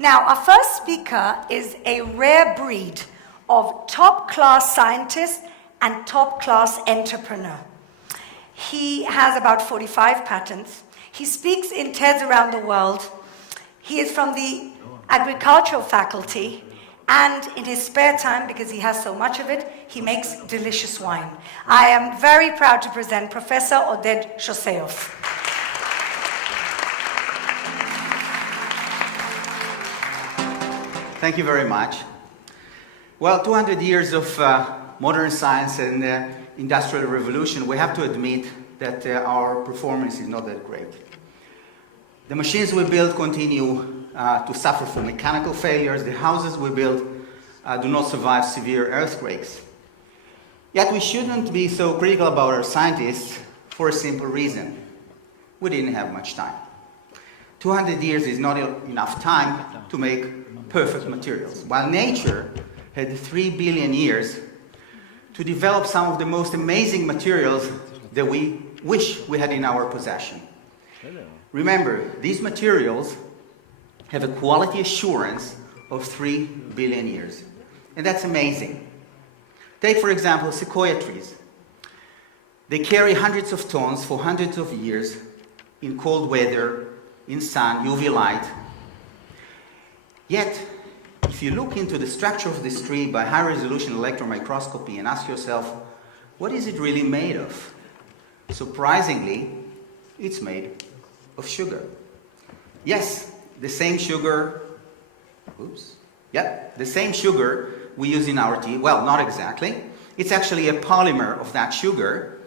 Now, our first speaker is a rare breed of top-class scientist and top-class entrepreneur. He has about 45 patents. He speaks in TEDs around the world. He is from the agricultural faculty, and in his spare time, because he has so much of it, he makes delicious wine. I am very proud to present Professor Oded Shoseyov. Thank you very much. Well, 200 years of modern science and industrial revolution, we have to admit that our performance is not that great. The machines we build continue to suffer from mechanical failures. The houses we build do not survive severe earthquakes. Yet we shouldn't be so critical about our scientists for a simple reason. We didn't have much time. 200 years is not enough time to make perfect materials, while nature had 3 billion years to develop some of the most amazing materials that we wish we had in our possession. Remember, these materials have a quality assurance of 3 billion years. And that's amazing. Take, for example, sequoia trees. They carry hundreds of tons for hundreds of years in cold weather, in sun, UV light. Yet, if you look into the structure of this tree by high-resolution electron microscopy and ask yourself, what is it really made of? Surprisingly, it's made of sugar. Yes, the same sugar, the same sugar we use in our tea. Well, not exactly. It's actually a polymer of that sugar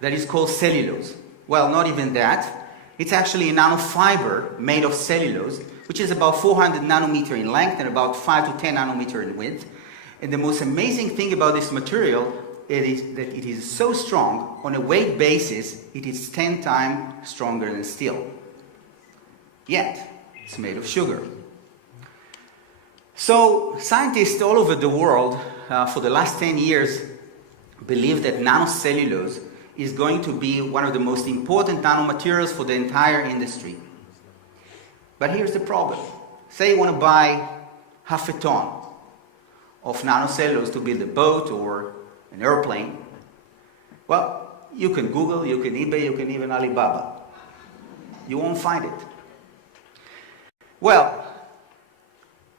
that is called cellulose. Well, not even that. It's actually a nanofiber made of cellulose, which is about 400 nanometer in length and about 5 to 10 nanometer in width. And the most amazing thing about this material is that it is so strong. On a weight basis, it is 10 times stronger than steel. Yet, it's made of sugar. So, scientists all over the world for the last 10 years believe that nanocellulose is going to be one of the most important nanomaterials for the entire industry. But here's the problem. Say you want to buy half a ton of nanocellulose to build a boat or an airplane. Well, you can Google, you can eBay, you can even Alibaba. You won't find it. Well,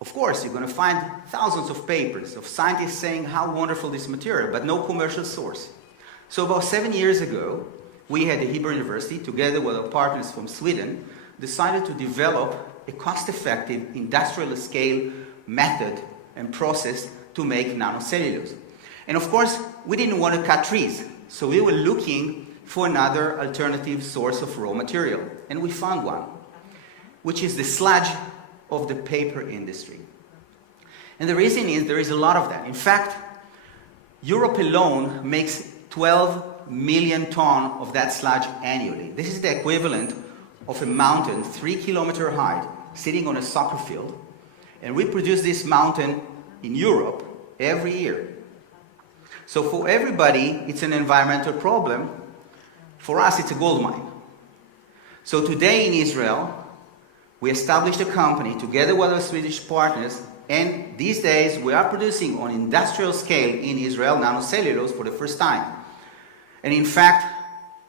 of course, you're going to find thousands of papers of scientists saying how wonderful this material, but no commercial source. So about 7 years ago, we at the Hebrew University, together with our partners from Sweden, decided to develop a cost-effective industrial-scale method and process to make nanocellulose. And of course, we didn't want to cut trees, so we were looking for another alternative source of raw material, and we found one, which is the sludge of the paper industry. And the reason is there is a lot of that. In fact, Europe alone makes 12 million tons of that sludge annually. This is the equivalent of a mountain 3 kilometers high sitting on a soccer field, and we produce this mountain in Europe every year. So for everybody, it's an environmental problem. For us, it's a gold mine. So today in Israel, we established a company together with our Swedish partners, and these days we are producing on industrial scale in Israel nanocellulose for the first time. And in fact,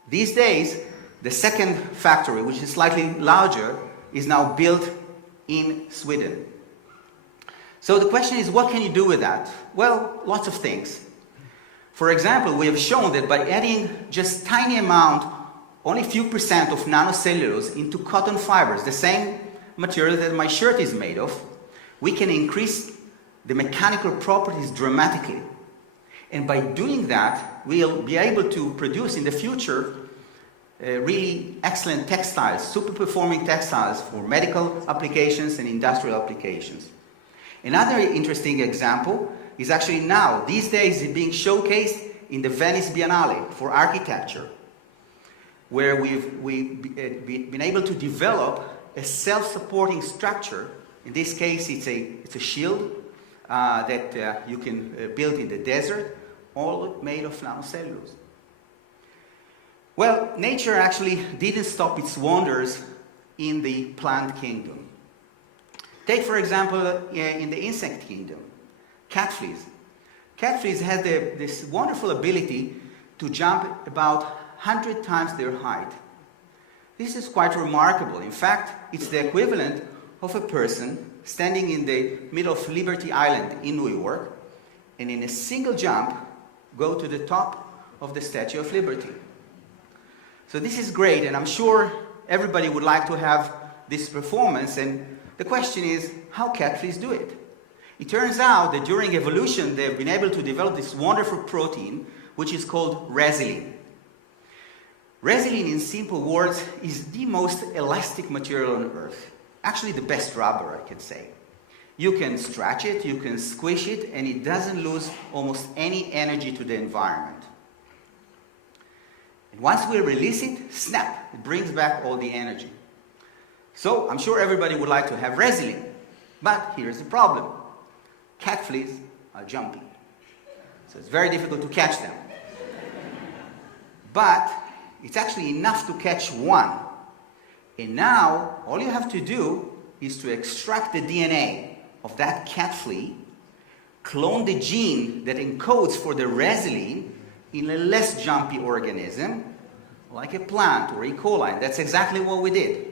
these days, the second factory, which is slightly larger, is now built in Sweden. So the question is, what can you do with that? Well, lots of things. For example, we have shown that by adding just tiny amount, only a few percent of nanocellulose into cotton fibers, the same material that my shirt is made of, we can increase the mechanical properties dramatically. And by doing that, we'll be able to produce in the future really excellent textiles, super performing textiles for medical applications and industrial applications. Another interesting example is actually now, these days, it's being showcased in the Venice Biennale for architecture, where we've been able to develop a self-supporting structure. In this case, it's a shield that you can build in the desert, all made of nanocellulose. Well, nature actually didn't stop its wonders in the plant kingdom. Take, for example, in the insect kingdom, cat fleas. Cat fleas have this wonderful ability to jump about 100 times their height. This is quite remarkable. In fact, it's the equivalent of a person standing in the middle of Liberty Island in New York and in a single jump go to the top of the Statue of Liberty. So this is great, and I'm sure everybody would like to have this performance, and the question is, how cat fleas do it? It turns out that during evolution, they've been able to develop this wonderful protein, which is called resilin. Resilin, in simple words, is the most elastic material on Earth. Actually, the best rubber, I can say. You can stretch it, you can squish it, and it doesn't lose almost any energy to the environment. And once we release it, snap, it brings back all the energy. So, I'm sure everybody would like to have resilin, but here's the problem. Cat fleas are jumpy, so it's very difficult to catch them. But it's actually enough to catch one. And now, all you have to do is to extract the DNA of that cat flea, clone the gene that encodes for the resilin in a less jumpy organism, like a plant or E. coli. And that's exactly what we did.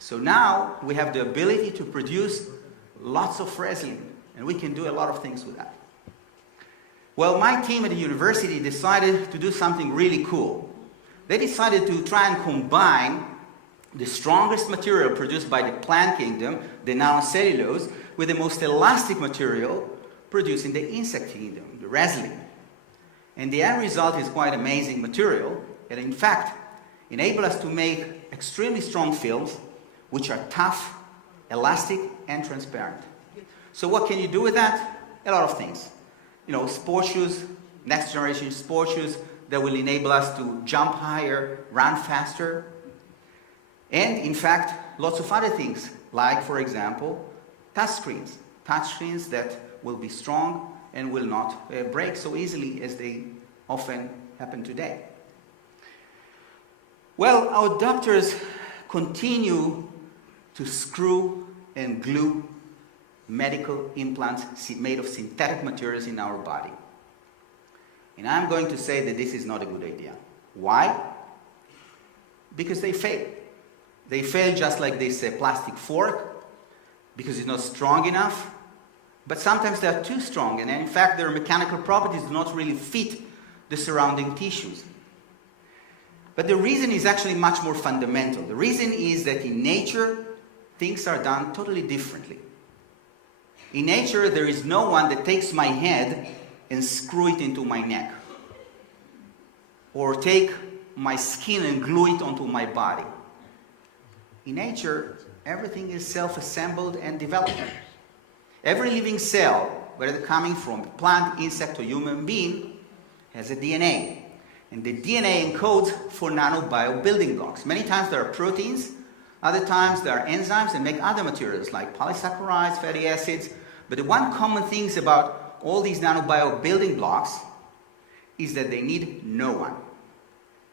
So now we have the ability to produce lots of resilin, and we can do a lot of things with that. Well, my team at the university decided to do something really cool. They decided to try and combine the strongest material produced by the plant kingdom, the nanocellulose, with the most elastic material produced in the insect kingdom, the resilin. And the end result is quite amazing material, and in fact, enable us to make extremely strong films, which are tough, elastic, and transparent. So what can you do with that? A lot of things. Sport shoes, next generation sport shoes that will enable us to jump higher, run faster. And in fact, lots of other things, like, for example, touchscreens. Touchscreens that will be strong and will not break so easily as they often happen today. Well, our doctors continue to screw and glue medical implants made of synthetic materials in our body. And I'm going to say that this is not a good idea. Why? Because they fail. They fail just like this plastic fork, because it's not strong enough. But sometimes they are too strong, and in fact their mechanical properties do not really fit the surrounding tissues. But the reason is actually much more fundamental. The reason is that in nature, things are done totally differently. In nature, there is no one that takes my head and screw it into my neck, or take my skin and glue it onto my body. In nature, everything is self-assembled and developed. Every living cell, whether coming from a plant, insect, or human being, has a DNA. And the DNA encodes for nanobio building blocks. Many times there are proteins, other times there are enzymes that make other materials like polysaccharides, fatty acids. But the one common thing about all these nanobio building blocks is that they need no one.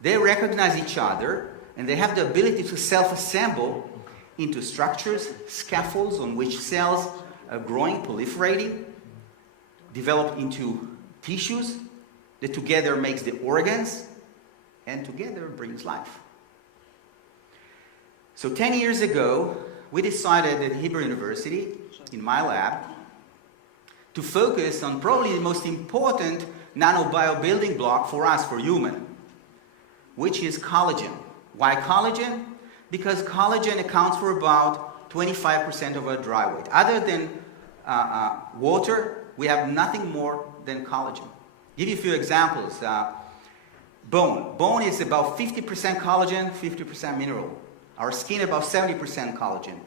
They recognize each other, and they have the ability to self-assemble into structures, scaffolds on which cells are growing, proliferating, develop into tissues that together makes the organs, and together brings life. So 10 years ago, we decided at Hebrew University, in my lab, to focus on probably the most important nanobio building block for us, for human, which is collagen. Why collagen? Because collagen accounts for about 25% of our dry weight. Other than water, we have nothing more than collagen. Give you a few examples. Bone. Bone is about 50% collagen, 50% mineral. Our skin about 70% collagen.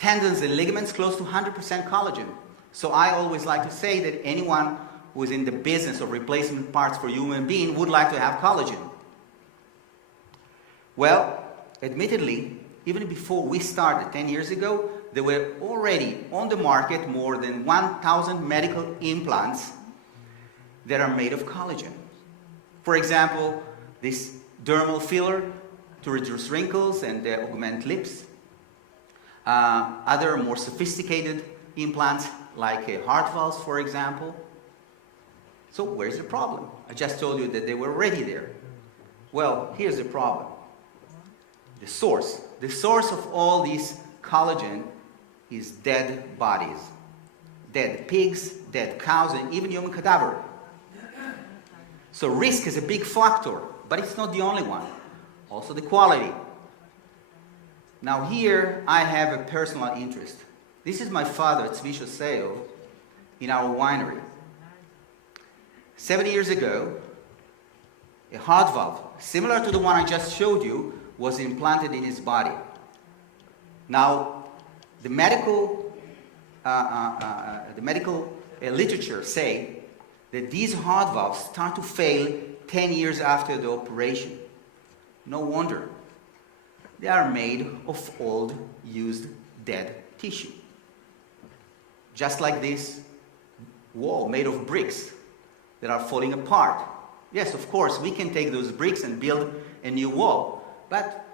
Tendons and ligaments close to 100% collagen. So I always like to say that anyone who is in the business of replacement parts for human being would like to have collagen. Well, admittedly, even before we started 10 years ago, there were already on the market more than 1,000 medical implants that are made of collagen. For example, this dermal filler to reduce wrinkles and augment lips. other more sophisticated implants like heart valves, for example. So where's the problem? I just told you that they were already there. Well, here's the problem. The source of all this collagen is dead bodies. Dead pigs, dead cows, and even human cadaver. So risk is a big factor, but it's not the only one. Also the quality. Now here I have a personal interest. This is my father, HUJI Shoseyov, in our winery. 7 years ago, a heart valve, similar to the one I just showed you, was implanted in his body. Now, the medical literature say that these heart valves start to fail 10 years after the operation. No wonder. They are made of old, used, dead tissue. Just like this wall made of bricks that are falling apart. Yes, of course, we can take those bricks and build a new wall, but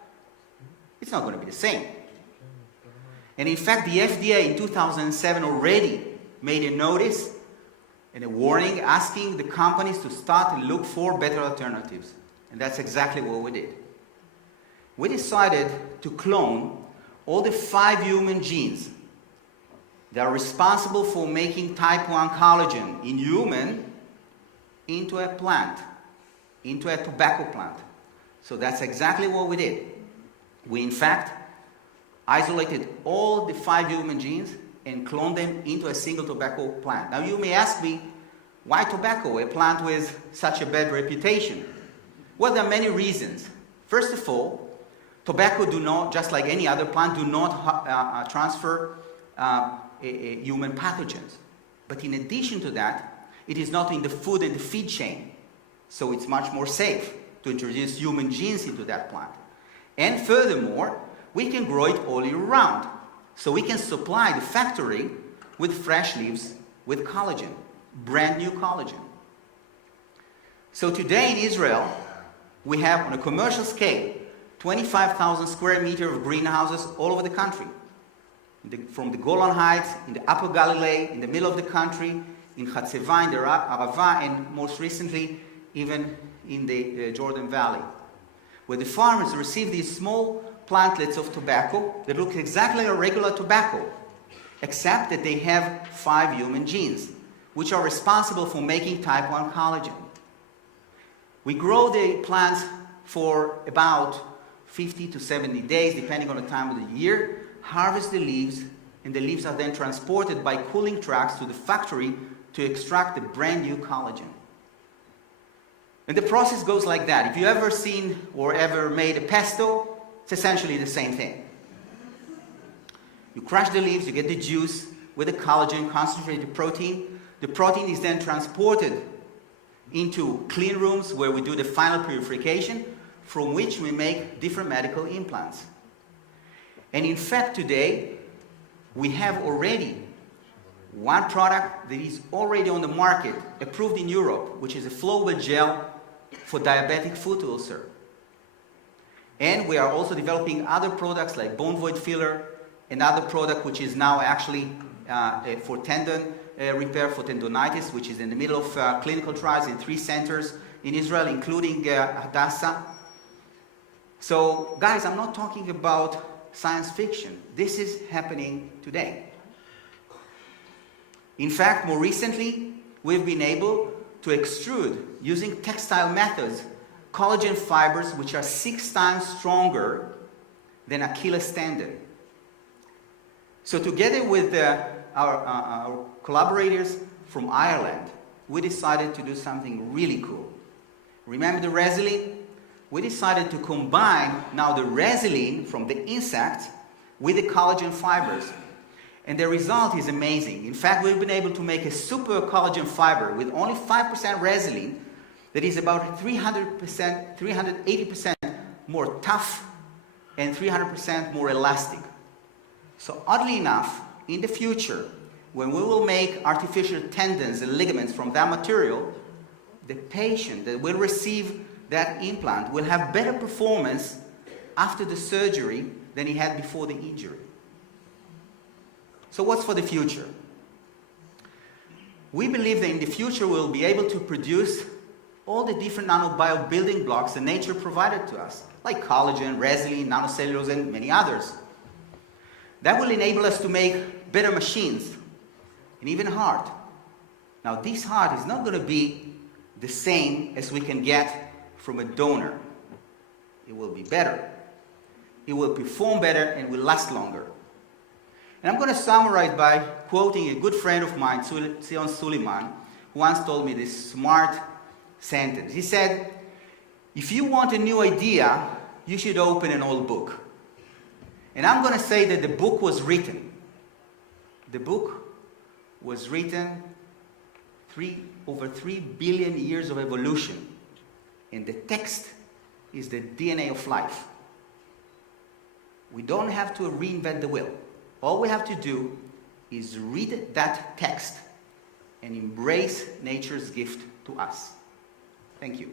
it's not going to be the same. And in fact, the FDA in 2007 already made a notice and a warning asking the companies to start and look for better alternatives. And that's exactly what we did. We decided to clone all the 5 human genes that are responsible for making type 1 collagen in human into a plant, into a tobacco plant. So that's exactly what we did. We in fact isolated all the 5 human genes and cloned them into a single tobacco plant. Now you may ask me, why tobacco, a plant with such a bad reputation? Well, there are many reasons. First of all, tobacco do not, just like any other plant, do not transfer human pathogens. But in addition to that, it is not in the food and the feed chain. So it's much more safe to introduce human genes into that plant. And furthermore, we can grow it all year round. So we can supply the factory with fresh leaves with collagen, brand new collagen. So today in Israel, we have on a commercial scale 25,000 square meters of greenhouses all over the country. From the Golan Heights, in the Upper Galilee, in the middle of the country, in Hatzeva, in the Arava, and most recently, even in the Jordan Valley, where the farmers receive these small plantlets of tobacco that look exactly like regular tobacco, except that they have 5 human genes, which are responsible for making type 1 collagen. We grow the plants for about 50 to 70 days, depending on the time of the year, harvest the leaves, and the leaves are then transported by cooling trucks to the factory to extract the brand new collagen. And the process goes like that. If you ever seen or ever made a pesto, it's essentially the same thing. You crush the leaves, you get the juice with the collagen, concentrated protein. The protein is then transported into clean rooms where we do the final purification, from which we make different medical implants. And in fact, today, we have already one product that is already on the market, approved in Europe, which is a flowable gel for diabetic foot ulcer. And we are also developing other products like bone void filler, another product which is now actually for tendon repair for tendonitis, which is in the middle of clinical trials in 3 centers in Israel, including Hadassah. So, guys, I'm not talking about science fiction. This is happening today. In fact, more recently, we've been able to extrude, using textile methods, collagen fibers which are 6 times stronger than Achilles tendon. So together with our collaborators from Ireland, we decided to do something really cool. Remember the resilin? We decided to combine now the resilin from the insect with the collagen fibers. And the result is amazing. In fact, we've been able to make a super collagen fiber with only 5% resilin that is about 380% more tough and 300% more elastic. So oddly enough, in the future, when we will make artificial tendons and ligaments from that material, the patient that will receive that implant will have better performance after the surgery than he had before the injury. So what's for the future? We believe that in the future we'll be able to produce all the different nanobio building blocks that nature provided to us, like collagen, resin, nanocellulose, and many others. That will enable us to make better machines, and even heart. Now, this heart is not going to be the same as we can get from a donor. It will be better. It will perform better and will last longer. And I'm going to summarize by quoting a good friend of mine, Zion Suleiman, who once told me this smart sentence. He said, if you want a new idea, you should open an old book. And I'm going to say that the book was written. The book was written over 3 billion years of evolution. And the text is the DNA of life. We don't have to reinvent the wheel. All we have to do is read that text and embrace nature's gift to us. Thank you.